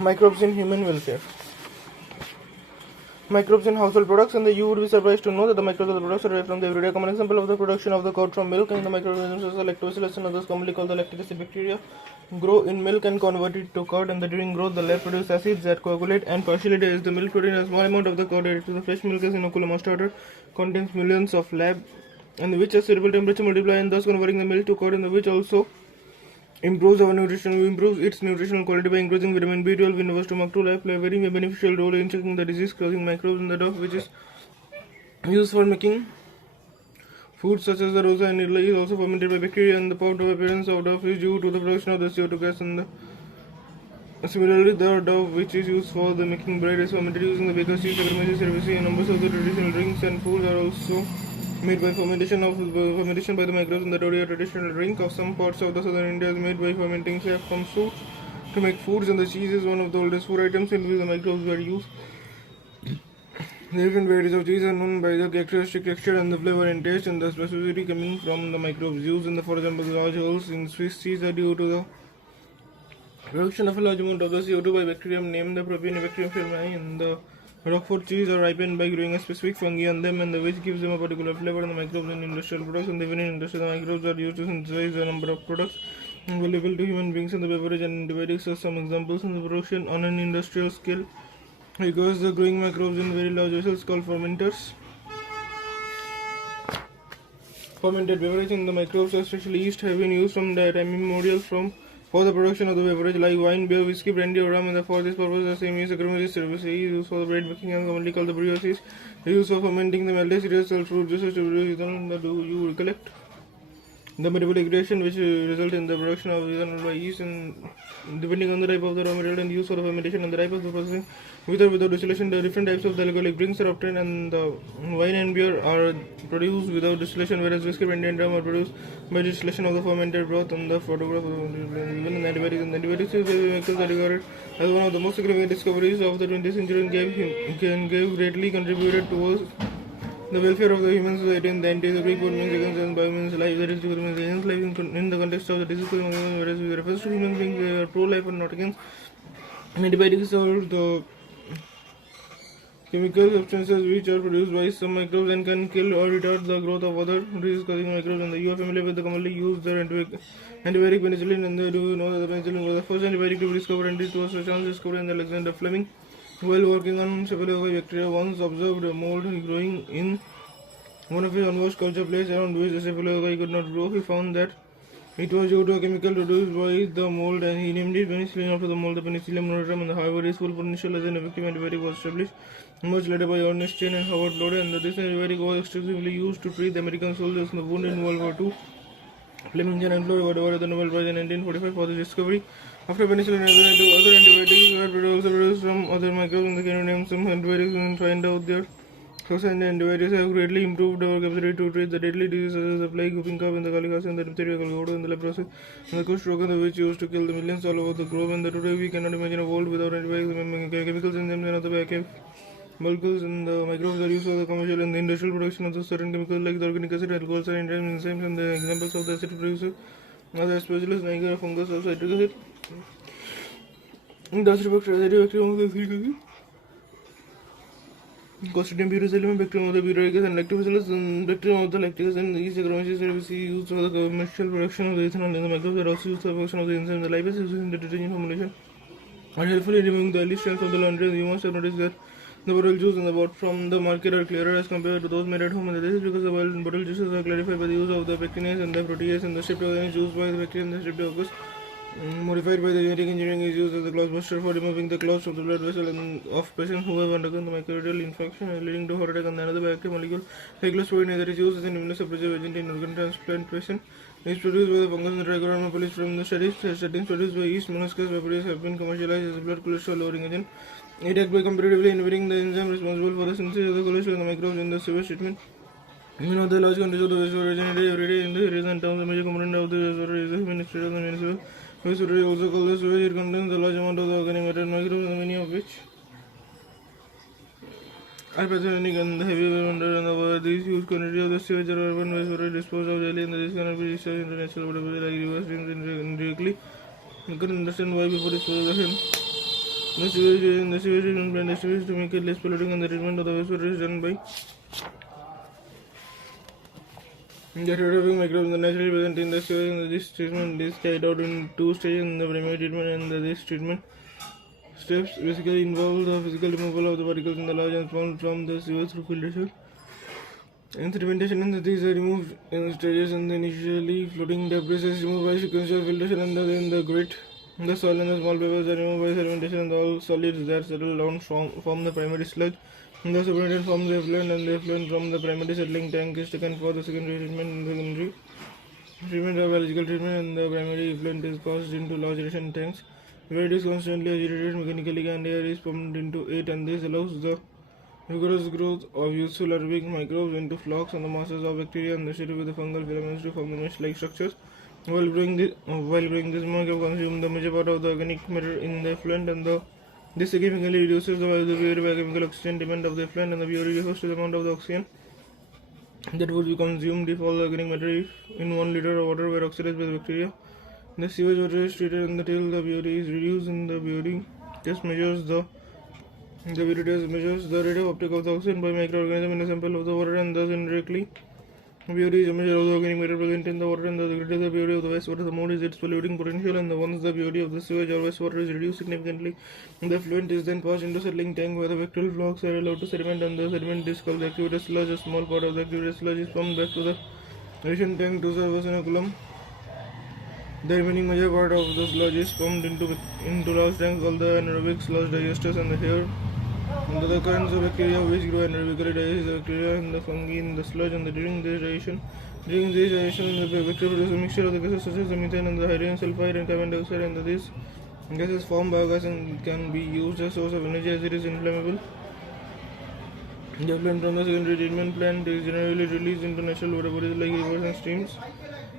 Microbes in human welfare. Microbes in household products, and you would be surprised to know that the microbes of the products are derived from the everyday. Common example of the production of the curd from milk, and the microorganisms such as lactobacillus and others commonly called the lactic acid bacteria grow in milk and convert it to curd, and during growth the latter produce acids that coagulate and partially digest the milk protein. A small amount of the curd added to the fresh milk as inoculum or starter contains millions of lab and which at suitable temperature multiply and thus converting the milk to curd, and which also improves its nutritional quality by increasing vitamin B12 in our stomach to play a very beneficial role in checking the disease-causing microbes in the dough, which is used for making foods such as the rosa and idli is also fermented by bacteria, and the powder appearance of dough is due to the production of the CO2 gas. And similarly, the dough which is used for the making bread is fermented using the baker's yeast, saccharomyces cerevisiae, and numbers of the traditional drinks and foods are also made by fermentation by the microbes in the dough. A traditional drink of some parts of the southern India is made by fermenting sap from fruits to make foods, and the cheese is one of the oldest food items in which the microbes were used. The different varieties of cheese are known by the characteristic texture and the flavor and taste, and the specificity coming from the microbes used in the, for example, the large holes in Swiss cheese are due to the production of a large amount of the CO2 by bacterium named the Propionibacterium firmani, and the Roquefort cheese are ripened by growing a specific fungi on them, and which gives them a particular flavor. And the microbes in industrial products, and even in industry, the microbes are used to synthesize a number of products available to human beings in the beverage and antibiotics are some examples. In the production on an industrial scale, because the growing microbes in very large vessels called fermenters. Fermented beverage, and the microbes, especially yeast, have been used from the time immemorial for the production of the beverage like wine, beer, whiskey, brandy, or rum. And for this purpose, the same yeast, saccharomyces cerevisiae is used for the bread baking and commonly called the brioche yeast. The use of fermenting the malted cereals or fruit juices to produce ethanol. Do you recollect? The metabolic reaction which result in the production of ethanol by yeast, and depending on the type of the raw material and use for the fermentation and the type of the processing, with or without distillation, the different types of the alcoholic drinks are obtained, and the wine and beer are produced without distillation, whereas whiskey, brandy, and rum are produced by distillation of the fermented broth. And the photograph even in antibiotics, and antibiotics chemicals are regarded as one of the most significant discoveries of the 20th century and gave greatly contributed towards the welfare of the human society. And the the Greek word means against and bio means life, that is to means against life in the context of the disease, whereas with reference to human beings they are pro-life and not against. Antibiotics are the chemical substances which are produced by some microbes and can kill or retard the growth of other disease-causing microbes. And you are familiar with the commonly used antibiotic penicillin, and do you know that the penicillin was the first antibiotic to be discovered, and it was a chance discovered in Alexander Fleming while working on Staphylococcus bacteria. Once observed a mold growing in one of his unwashed culture plates around which the Staphylococcus could not grow. He found that it was due to a chemical produced by the mold, and he named it penicillin after the mold, the Penicillium notatum. And however, its full potential as an effective antibiotic was established much later by Ernest Chain and Howard Lode, and this antibiotic was extensively used to treat the American soldiers in the wound in World War II. Fleming and Lode were awarded the Nobel Prize in 1945 for this discovery. After penicillin, other antibiotics were also produced from other microbes, and the can name some antibiotics and find out their source. And the antibiotics have greatly improved our capacity to treat the deadly diseases such as the plague, whooping cough, and the colic, and the diphtheria, cholera, and the leprosy, and the kush rogan, which used to kill the millions all over the globe. And today we cannot imagine a world without antibiotics, chemicals, enzymes, and other molecules. And the microbes are used for the commercial and the industrial production of the certain chemicals like the organic acid, alcohols, and enzymes. And the examples of the acid producers are the aspergillus niger, fungus of citric acid, and the bacterium of the citric acid, Clostridium butyracillum, bacterium of the butyric acid, and lactobacillus, and bacterium of the lactic acid, and yeast, saccharomyces cerevisiae used for the commercial production of the ethanol. And the microbes are also used for the production of the enzyme. The lipase used in the detergent formulation are helpful in removing the oily strands of the laundry. You must have noticed that the bottle juice and the bought from the market are clearer as compared to those made at home, and this is because the bottle juices are clarified by the use of the pectinase and the protease, and the streptococcus is used by the bacteria, and the streptococcus modified by the genetic engineering is used as a clot buster for removing the clots from the blood vessel and of patients who have undergone the microbial infection and leading to heart attack. And another bacterial molecule, cyclosporine, that is used as an immunosuppressive agent in organ transplantation, is produced by the fungus and Trichoderma pellis from the studies. Statins produced by yeast, Monoscus vaporis, have been commercialized as a blood cholesterol lowering agent. It acts by competitively inhibiting the enzyme responsible for the synthesis of the cholesterol and the microbes in the sewage treatment. The large countries of the wastewater originated every day in the series and towns. The major component of the wastewater is the human excreta of the municipal wastewater, also called the sewage. It contains a large amount of the organic matter and microbes, many of which are pathogenic and heavy under and over. These huge quantity of the sewage or urban wastewater disposed of daily, and this cannot be discharged into natural waterways like rivers, streams indirectly. You can understand why before disposal of him. The sewage treatment plant is used to make it less polluting, and the treatment of the wastewater is done by deteriorating microbes naturally present in the sewage. This treatment is carried out in two stages: in the primary treatment and this treatment steps basically involve the physical removal of the particles in the large and small from the sewage through filtration and sedimentation, and these are removed in stages, and the initially floating debris is removed by sequential filtration, and then the grit, the soil and the small pebbles are removed by sedimentation, and all solids that settle down form the primary sludge. The separated forms the effluent, and the effluent from the primary settling tank is taken for the secondary treatment. In the secondary treatment of biological treatment, and the primary effluent is passed into large ration tanks where it is constantly agitated mechanically and air is pumped into it, and this allows the vigorous growth of useful aerobic microbes into flocks and the masses of bacteria and the shade with the fungal filaments to form the mesh-like structures. While growing this microbe consumes the major part of the organic matter in the effluent, and this significantly reduces the biochemical oxygen demand of the effluent, and the BOD refers to the amount of the oxygen that would be consumed if all the organic matter in 1 liter of water were oxidized by the bacteria. The sewage water is treated until the BOD is reduced, and the BOD test measures the rate of uptake of the oxygen by microorganism in a sample of the water, and thus indirectly BOD is a measure of the organic matter present in the water, and the greater the BOD of the wastewater, the more is its polluting potential, and once the BOD of the sewage or wastewater is reduced significantly, the effluent is then passed into a settling tank where the bacterial flocks are allowed to sediment, and the sediment is called the activated sludge. A small part of the activated sludge is pumped back to the ration tank to serve as an inoculum. The remaining major part of the sludge is pumped into large tanks called the anaerobic sludge digesters, and here under the currents of bacteria which grow anaerobically digest the bacteria and the fungi in the sludge, and during this digestion the bacteria produce a mixture of the gases such as the methane and the hydrogen sulfide and carbon dioxide, and these gases form biogas and can be used as a source of energy as it is inflammable. The effluent from the secondary treatment plant is generally released into natural water bodies like rivers and streams.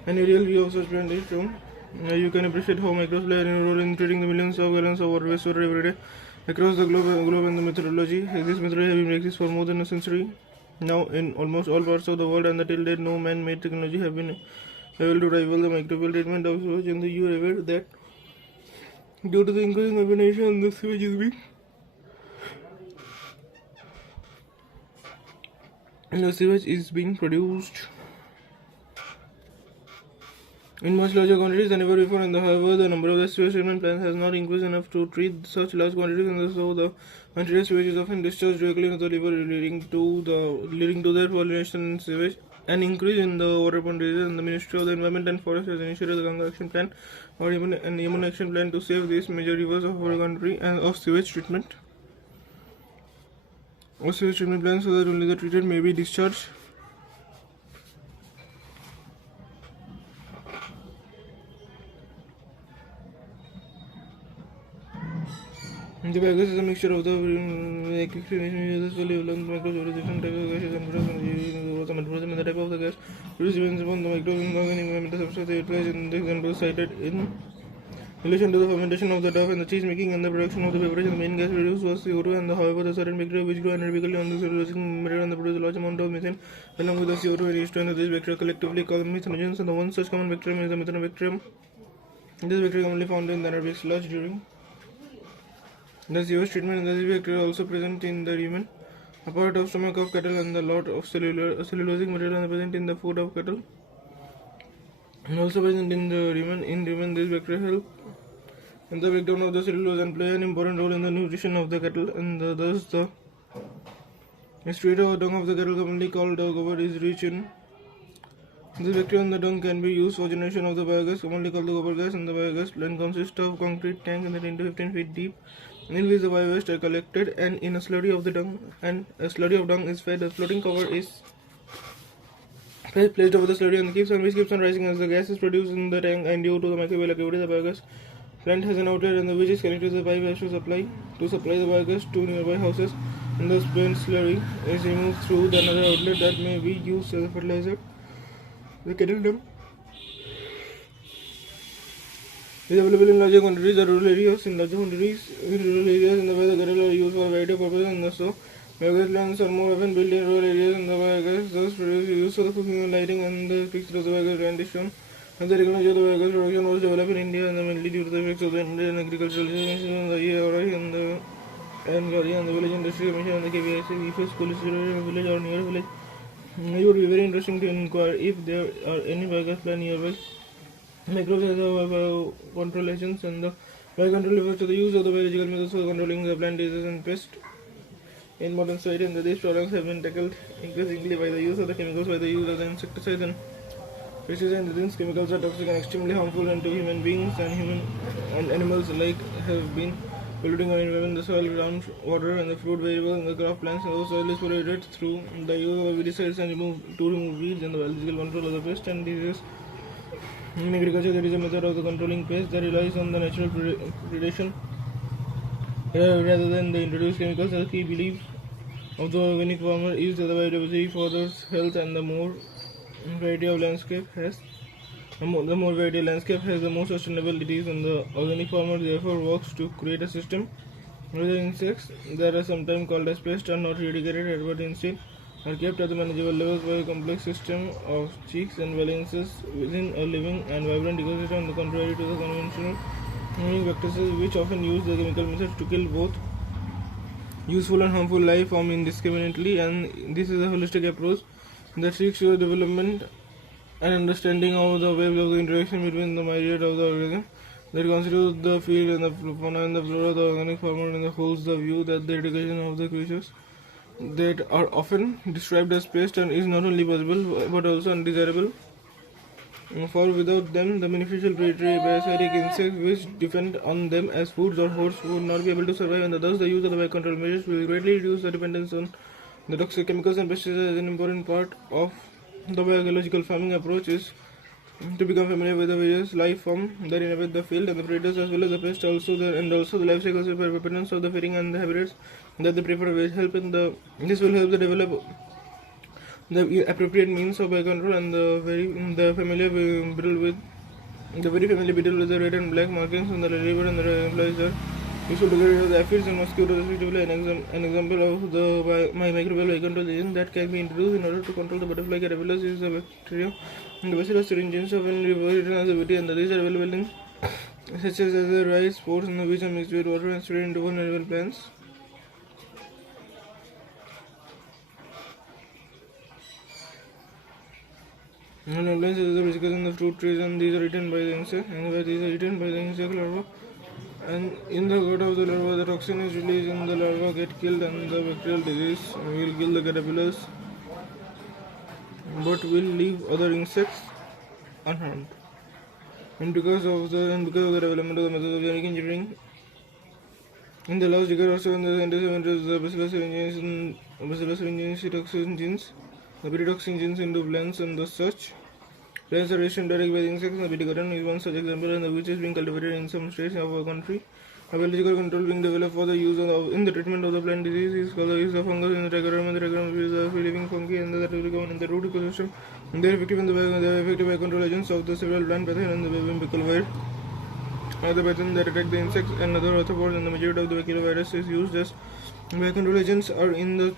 An aerial view of such plant is shown. You can appreciate how microbes play a role in treating the millions of gallons of water wastewater every day across the globe and the methodology. This method has been practiced for more than a century now in almost all parts of the world, and till date no man-made technology have been able to rival the microbial treatment of sewage. And you are aware that due to the increasing urbanization, the sewage is being produced in much larger quantities than ever before, and however the number of the sewage treatment plants has not increased enough to treat such large quantities, and so the untreated sewage is often discharged directly into the river, leading to their pollution and sewage. An increase in the waterborne diseases, and the Ministry of the Environment and Forest has initiated the Ganga Action Plan or even an Yamuna Action Plan to save these major rivers of our country and of sewage treatment plants so that only the treated may be discharged. The biogas is a mixture of the microbes, different types of gases and products, and the type of the gas produced depends upon the microbes and organic environmental substance they utilize. In the example cited in relation to the fermentation of the dough and the cheese making and the production of the beverage, the main gas produced was CO2, and however the certain bacteria which grow anaerobically on the cellulosic material and produce a large amount of methane along with the CO2 and H2, and these bacteria collectively called methanogens, and the one such common bacterium is the methanobacterium. This bacteria commonly found in the anaerobic sludge during the sewage treatment, and the bacteria also present in the rumen, a part of stomach of cattle, and the lot of cellulosic material are present in the food of cattle, and also present in the rumen. In rumen, these bacteria help in the breakdown of the cellulose and play an important role in the nutrition of the cattle, and thus the excreta or dung of the cattle, commonly called gobar, is rich in this bacteria, and the dung can be used for generation of the biogas, commonly called the gobar gas, and the biogas plant consists of concrete tank and 10 to 15 feet deep, in which the biowaste are collected, and in a slurry of dung is fed. A floating cover is placed over the slurry and keeps on rising as the gas is produced in the tank, and due to the microbial activity the biogas plant has an outlet, and which is connected to the pipe to supply the biogas to nearby houses, and the spent slurry is removed through the another outlet that may be used as a fertilizer. The cattle dung is available in larger quantities in rural areas, and the way the cattle are used for a variety of purposes, and so biogas plants are more often built in rural areas, and the biogas thus used for the cooking and lighting, and the picture of the biogas plant is shown. And the technology of the vehicle production was developed in India and mainly due to the effects of the Indian agricultural revolution and the ERI and the NGARI and the village industry commission and the KVIC. If a school is situated in a village or near a village, it would be very interesting to inquire if there are any biogas plant nearby. Microbes has a control agents, and the biocontrol refers to the use of the biological methods for controlling the plant diseases and pests. In modern society, and these problems have been tackled increasingly by the use of the chemicals, by the use of the insecticides and pesticides. These chemicals are toxic and extremely harmful to human beings and animals alike. Have been polluting our environment, the soil, groundwater, and the fruit, vegetables, and the crop plants. And the soil is polluted through the use of pesticides and to remove weeds and the biological control of the pests and diseases. In agriculture, there is a method of the controlling pests that relies on the natural predation rather than the introduced chemicals. The key belief of the organic farmer is that the biodiversity furthers health, and the more variety of landscape has the more variety of landscape has, the more sustainable it is. And the organic farmer therefore works to create a system where the insects that are sometimes called as pests are not eradicated, but instead are kept at the manageable levels by a complex system of checks and balances within a living and vibrant ecosystem. On the contrary to the conventional practices, which often use the chemical methods to kill both useful and harmful life form indiscriminately, and this is a holistic approach that seeks to the development and understanding of the web of the interaction between the myriad of the organisms that constitute the field and the fauna and the flora. The organic farmer and holds the view that the eradication of the creatures that are often described as pests and is not only possible but also undesirable. For without them, the beneficial predatory parasitic insects which depend on them as foods or hosts would not be able to survive, and thus the use of the biocontrol measures will greatly reduce the dependence on the toxic chemicals and pesticides. An important part of the biological farming approach is to become familiar with the various life forms that inhabit the field and the predators as well as the pests, also the life cycles of repellents of the feeding and the habitats that they prefer, which this will help to develop the appropriate means of biocontrol. And the familiar beetle with the red and black markings on the liver and the implies are useful to get rid of the aphids and mosquitoes respectively. An example of the microbial biocontrol agent that can be introduced in order to control the butterfly caterpillars is the bacterium and the bacillus thuringiensis of an reverse activity, and these are available in such as the rice spores and which are mixed with water and spread into vulnerable plants. And outlines is the vesicles in the fruit trees, and these are eaten by the insect, and where these are eaten by the insect larva. And in the gut of the larva, the toxin is released and the larva get killed, and the bacterial disease will kill the caterpillars but will leave other insects unharmed. And because of the development of the methods of genetic engineering in the last decade or so, in the scientists have introduced the bacillus thuringiensis toxin genes, the petrotoxin genes into plants, and thus such plants are resistant directly by the insects. The beta cotton is one such example, and which is being cultivated in some states of our country. A biological control being developed for the use in the treatment of the plant disease is called the use of fungus in the trichoderma. The trichoderma is a free-living fungi and that will go in the root ecosystem. They are effective biocontrol agents of the several plant pathogens and the bacillus the pathogens that attack the insects and other arthropods, and the majority of the bacillus is used as biocontrol agents are in the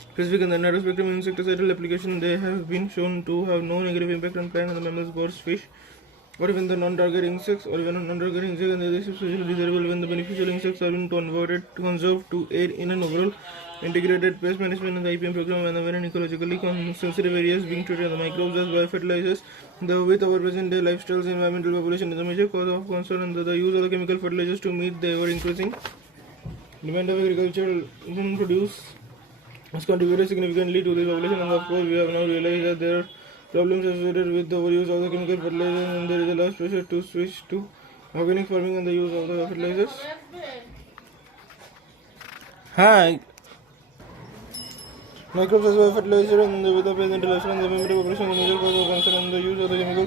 specific and the narrow spectrum insecticidal application. They have been shown to have no negative impact on plants and the mammals, birds, fish, or even the non-target insects, or even non-target insects, and this is especially desirable when the beneficial insects are being conserved to aid in an overall integrated pest management and the IPM program, and when ecologically sensitive areas being treated. The microbes as biofertilizers. With our present day lifestyles, environmental population is a major cause of concern, and the use of the chemical fertilizers to meet the ever increasing demand of agricultural produce has contributed significantly to this population. And of course, we have now realized that there are problems associated with the overuse of the chemical fertilizers, and there is a large pressure to switch to organic farming and the use of the fertilizers. Hi. Microbes as biofertilizer and with the present relation and the membrane population is a major cause of concern, and the use of the chemical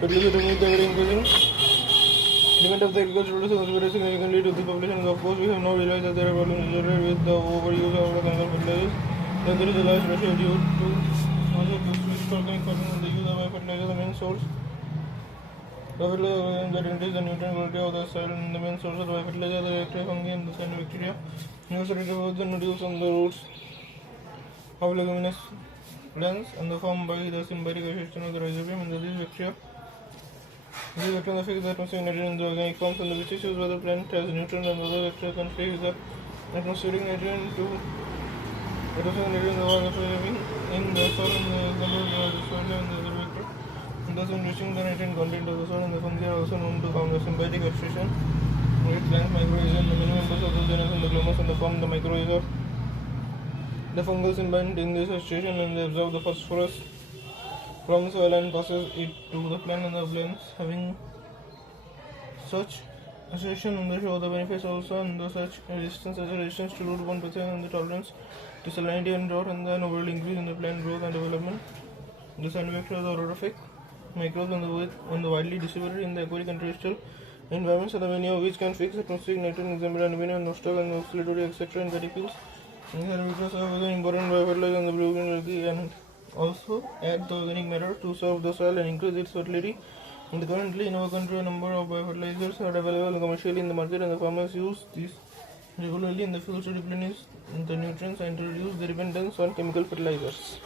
fertilizer to meet the ever increasing demand of the agricultural produce has contributed significantly to this population. And of course, we have now realized that there are problems associated with the overuse of the chemical fertilizers, and there is a large pressure due to switch to organic farming and the use of biofertilizer, the main source. Biofertilizer that increase the nutrient quality of the soil, and the main source of biofertilizer the bacteria, fungi, and the cyanobacteria. Necessary to the nodules and the roots of leguminous plants and the formed by the symbiotic association of the rhizobium and these bacteria. These bacteria affect the atmospheric nitrogen in the organic forms and which is used by the plant as nutrient, and other bacteria conflict with the atmospheric nitrogen to atmospheric nitrogen living in the soil and the example of the soil and the other bacteria. And thus enriching the nitrogen content of the soil, and the fungi are also known to form the symbiotic association with plants, microbes, and the many members of the genus and the glomus and the form the mycorrhiza. The fungus invent in this association and they absorb the phosphorus from the soil and passes it to the plant, and the plants having such association and they show the benefits also, and the such resistance as a resistance to root-borne pathogen and the tolerance to salinity and drought, and then overall increase in the plant growth and development. The cyanobacteria are rhodophytic microbes and the widely distributed in the aquatic and terrestrial environments, and the many of which can fix atmospheric nitrogen, example aluminum, nostoc, and oxalatory, etc. in caterpillars. And cyanobacteria serve as an important biofertilizer and the blue green algae, and also add the organic matter to serve the soil and increase its fertility. And currently in our country, a number of biofertilizers are available commercially in the market, and the farmers use these regularly in the fields to replenish the nutrients and to reduce the dependence on chemical fertilizers.